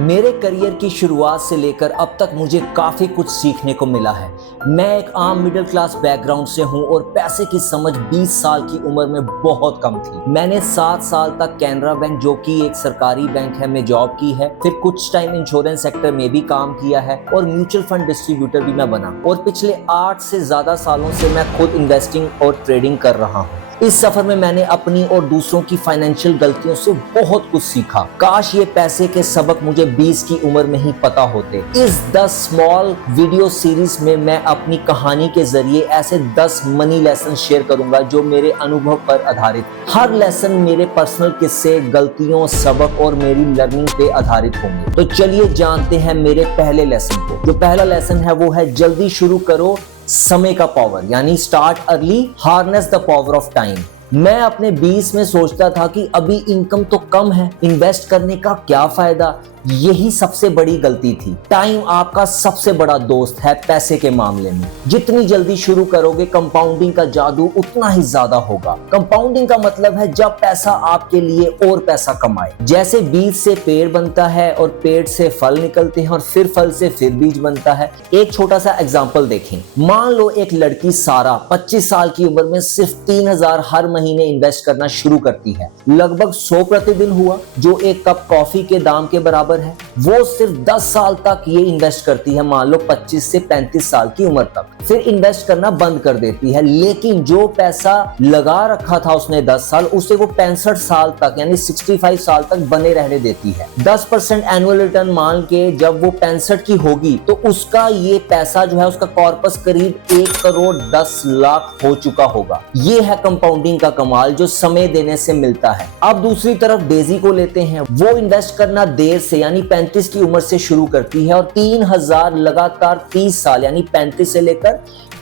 मेरे करियर की शुरुआत से लेकर अब तक मुझे काफ़ी कुछ सीखने को मिला है। मैं एक आम मिडिल क्लास बैकग्राउंड से हूं और पैसे की समझ 20 साल की उम्र में बहुत कम थी। मैंने 7 साल तक कैनरा बैंक, जो कि एक सरकारी बैंक है, में जॉब की है। फिर कुछ टाइम इंश्योरेंस सेक्टर में भी काम किया है और म्यूचुअल फंड डिस्ट्रीब्यूटर भी मैं बना। और पिछले 8 से ज़्यादा सालों से मैं खुद इन्वेस्टिंग और ट्रेडिंग कर रहा हूँ। इस सफर में मैंने अपनी और दूसरों की फाइनेंशियल गलतियों से बहुत कुछ सीखा। काश ये पैसे के सबक मुझे 20 की उम्र में ही पता होते। इस 10 स्मॉल वीडियो सीरीज में मैं अपनी कहानी के जरिए ऐसे 10 मनी लेसन शेयर करूंगा जो मेरे अनुभव पर आधारित। हर लेसन मेरे पर्सनल किस्से, गलतियों, सबक और मेरी लर्निंग पे आधारित होंगे। तो चलिए जानते हैं मेरे पहले लेसन को। जो पहला लेसन है वो है जल्दी शुरू करो समय का पावर, यानी start early, harness the power of time. मैं अपने 20 में सोचता था कि अभी इनकम तो कम है, इन्वेस्ट करने का क्या फायदा। यही सबसे बड़ी गलती थी। टाइम आपका सबसे बड़ा दोस्त है पैसे के मामले में। जितनी जल्दी शुरू करोगे, कंपाउंडिंग का जादू उतना ही ज्यादा होगा। कंपाउंडिंग का मतलब है जब पैसा आपके लिए और पैसा कमाए। जैसे बीज से पेड़ बनता है और पेड़ से फल निकलते हैं और फिर फल से फिर बीज बनता है। एक छोटा सा एग्जांपल देखें। मान लो एक लड़की सारा 25 साल की उम्र में सिर्फ 3000 हर महीने इन्वेस्ट करना शुरू करती है। लगभग 100 प्रतिदिन हुआ, जो एक कप कॉफी के दाम के बराबर है। वो सिर्फ 10 साल तक ये इन्वेस्ट करती है, मान लो 25 से 35 साल की उम्र तक। फिर इन्वेस्ट करना बंद कर देती है। लेकिन जो पैसा लगा रखा था उसने 10 साल, उसे वो 65 साल तक यानी 65 साल तक बने रहने देती है। 10% एनुअल रिटर्न मान के जब वो 65 की होगी तो उसका ये पैसा जो है, उसका कॉर्पस करीब 1 करोड़ 10 लाख हो चुका होगा। ये है कंपाउंडिंग का कमाल जो समय देने से मिलता है। अब दूसरी तरफ डेजी को लेते हैं। वो इन्वेस्ट करना देर से यानी 35 की उम्र से शुरू करती है और 3000 लगातार 30 साल यानी 35 से लेकर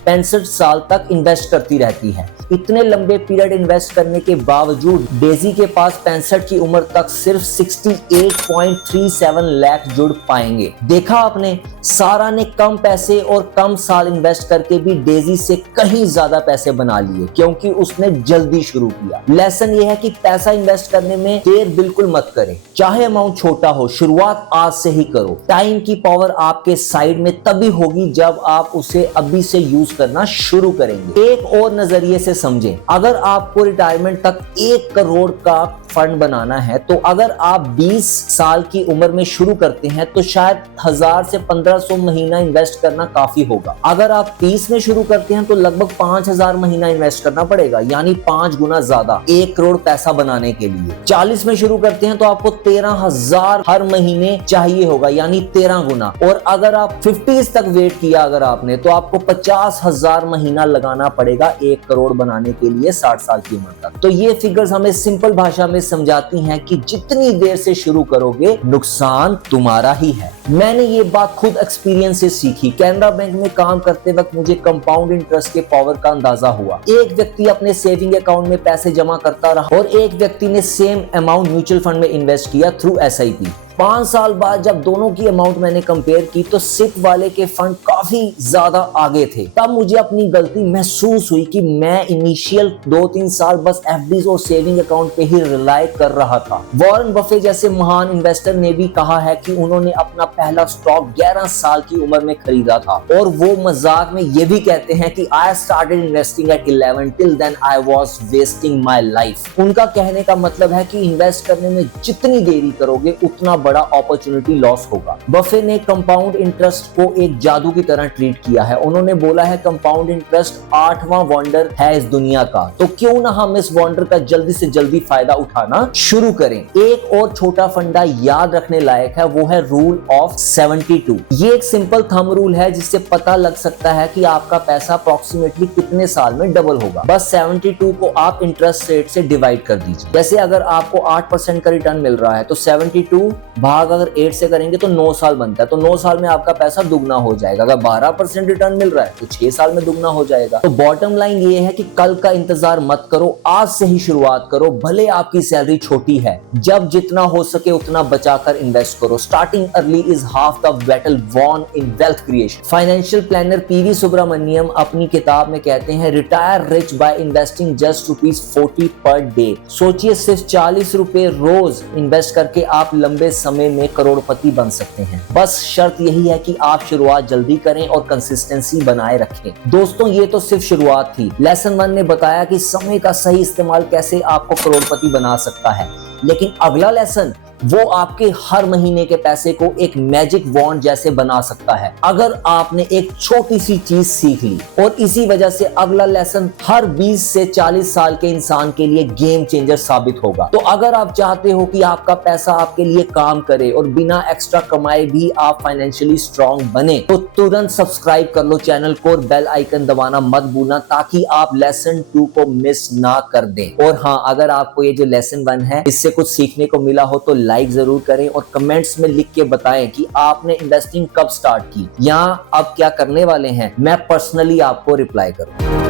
65 साल तक इन्वेस्ट करती रहती है। इतने लंबे पीरियड इन्वेस्ट करने के बावजूद डेजी के पास 65 की उम्र तक सिर्फ 68.37 लाख जुड़ पाएंगे। देखा आपने, सारा ने कम पैसे और कम साल इन्वेस्ट करके भी डेजी से कहीं ज्यादा पैसे बना लिए, क्योंकि उसने जल्दी शुरू किया। लेसन ये है कि पैसा इन्वेस्ट करने में देर बिल्कुल मत करें। चाहे अमाउंट छोटा हो, शुरुआत आज से ही करो। टाइम की पावर आपके साइड में तभी होगी जब आप उसे अभी से यूज करना शुरू करेंगे। एक और नजरिए से समझें, अगर आपको रिटायरमेंट तक 1 करोड़ का फंड बनाना है, तो अगर आप 20 साल की उम्र में शुरू करते हैं तो शायद 1000 से 1500 महीना इन्वेस्ट करना काफी होगा। अगर आप 30 में शुरू करते हैं तो लगभग 5000 महीना इन्वेस्ट करना पड़ेगा, यानी 5 गुना ज्यादा 1 करोड़ पैसा बनाने के लिए। 40 में शुरू करते हैं तो आपको 13,000 हर महीने चाहिए होगा, यानी 13 गुना। और अगर आप 50 तक वेट किया अगर आपने, तो आपको 50,000 महीना लगाना पड़ेगा 1 करोड़ बनाने के लिए 60 साल की उम्र तक। तो ये फिगर्स हमें सिंपल भाषा में समझाती हैं कि जितनी देर से शुरू करोगे, नुकसान तुम्हारा ही है। मैंने ये बात खुद एक्सपीरियंस से सीखी। कैनरा बैंक में काम करते वक्त मुझे कंपाउंड इंटरेस्ट के पावर का अंदाजा हुआ। एक व्यक्ति अपने सेविंग अकाउंट में पैसे जमा करता रहा और एक व्यक्ति ने सेम अमाउंट म्यूचुअल फंड में इन्वेस्ट किया थ्रू SIP। 5 साल बाद जब दोनों की अमाउंट मैंने कंपेयर की तो सिप वाले के फंड काफी ज्यादा आगे थे। तब मुझे अपनी गलती महसूस हुई कि मैं इनिशियल 2-3 साल बस FDs और सेविंग अकाउंट पे ही रिलाय कर रहा था। वॉरेन बफे जैसे महान इन्वेस्टर ने भी कहा है कि उन्होंने अपना पहला स्टॉक 11 साल की उम्र में खरीदा था, और वो मजाक में ये भी कहते हैं कि I started investing at 11 till then I was wasting my life। उनका कहने का मतलब है कि इन्वेस्ट करने में जितनी देरी करोगे उतना बड़ा अपॉर्चुनिटी लॉस होगा। बफे ने कंपाउंड इंटरेस्ट को एक जादू की तरह ट्रीट किया है। उन्होंने बोला है कंपाउंड इंटरेस्ट 8वां वंडर है इस दुनिया का, तो क्यों ना हम इस वंडर का जल्दी से जल्दी फायदा उठाना शुरू करें। एक और छोटा फंडा याद रखने लायक है, वो है रूल ऑफ 72। ये एक सिंपल थंब रूल है जिससे पता लग सकता है कि आपका पैसा अप्रोक्सीमेटली कितने साल में डबल होगा। बस 72 को आप इंटरेस्ट रेट से डिवाइड कर दीजिए। जैसे अगर आपको 8% का रिटर्न मिल रहा है तो 72 भाग अगर 8 से करेंगे तो 9 साल बनता है, तो 9 साल में आपका पैसा दुगना हो जाएगा। अगर 12% रिटर्न मिल रहा है तो 6 साल में दुगना हो जाएगा। तो बॉटम लाइन ये है कि कल का इंतजार मत करो, आज से ही शुरुआत करो। भले आपकी सैलरी छोटी है, जब जितना हो सके उतना बचाकर इन्वेस्ट करो। Starting early is half the battle won in wealth creation. Financial planner PV Subramaniam अपनी किताब में कहते हैं, retire rich by investing just ₹40 per day. सोचिए, सिर्फ 40 रुपए रोज इन्वेस्ट करके आप लंबे समय में करोड़पति बन सकते हैं। बस शर्त यही है कि आप शुरुआत जल्दी करें और कंसिस्टेंसी बनाए रखें। दोस्तों, ये तो सिर्फ शुरुआत थी। लेसन 1 ने बताया कि समय का सही इस्तेमाल कैसे आपको करोड़पति बना सकता है, लेकिन अगला लेसन वो आपके हर महीने के पैसे को एक मैजिक वॉन्ड जैसे बना सकता है अगर आपने एक छोटी सी चीज सीख ली। और इसी वजह से अगला लेसन हर 20 से 40 साल के इंसान के लिए गेम चेंजर साबित होगा। तो अगर आप चाहते हो कि आपका पैसा आपके लिए काम करे और बिना एक्स्ट्रा कमाए भी आप फाइनेंशियली स्ट्रांग बने, तो तुरंत सब्सक्राइब कर लो चैनल को और बेल आइकन दबाना मत भूलना, ताकि आप लेसन 2 को मिस ना कर दें। और हाँ, अगर आपको ये जो लेसन 1 है इससे कुछ सीखने को मिला हो तो लाइक जरूर करें और कमेंट्स में लिख के बताएं कि आपने इन्वेस्टिंग कब स्टार्ट की या अब क्या करने वाले हैं। मैं पर्सनली आपको रिप्लाई करूंगा।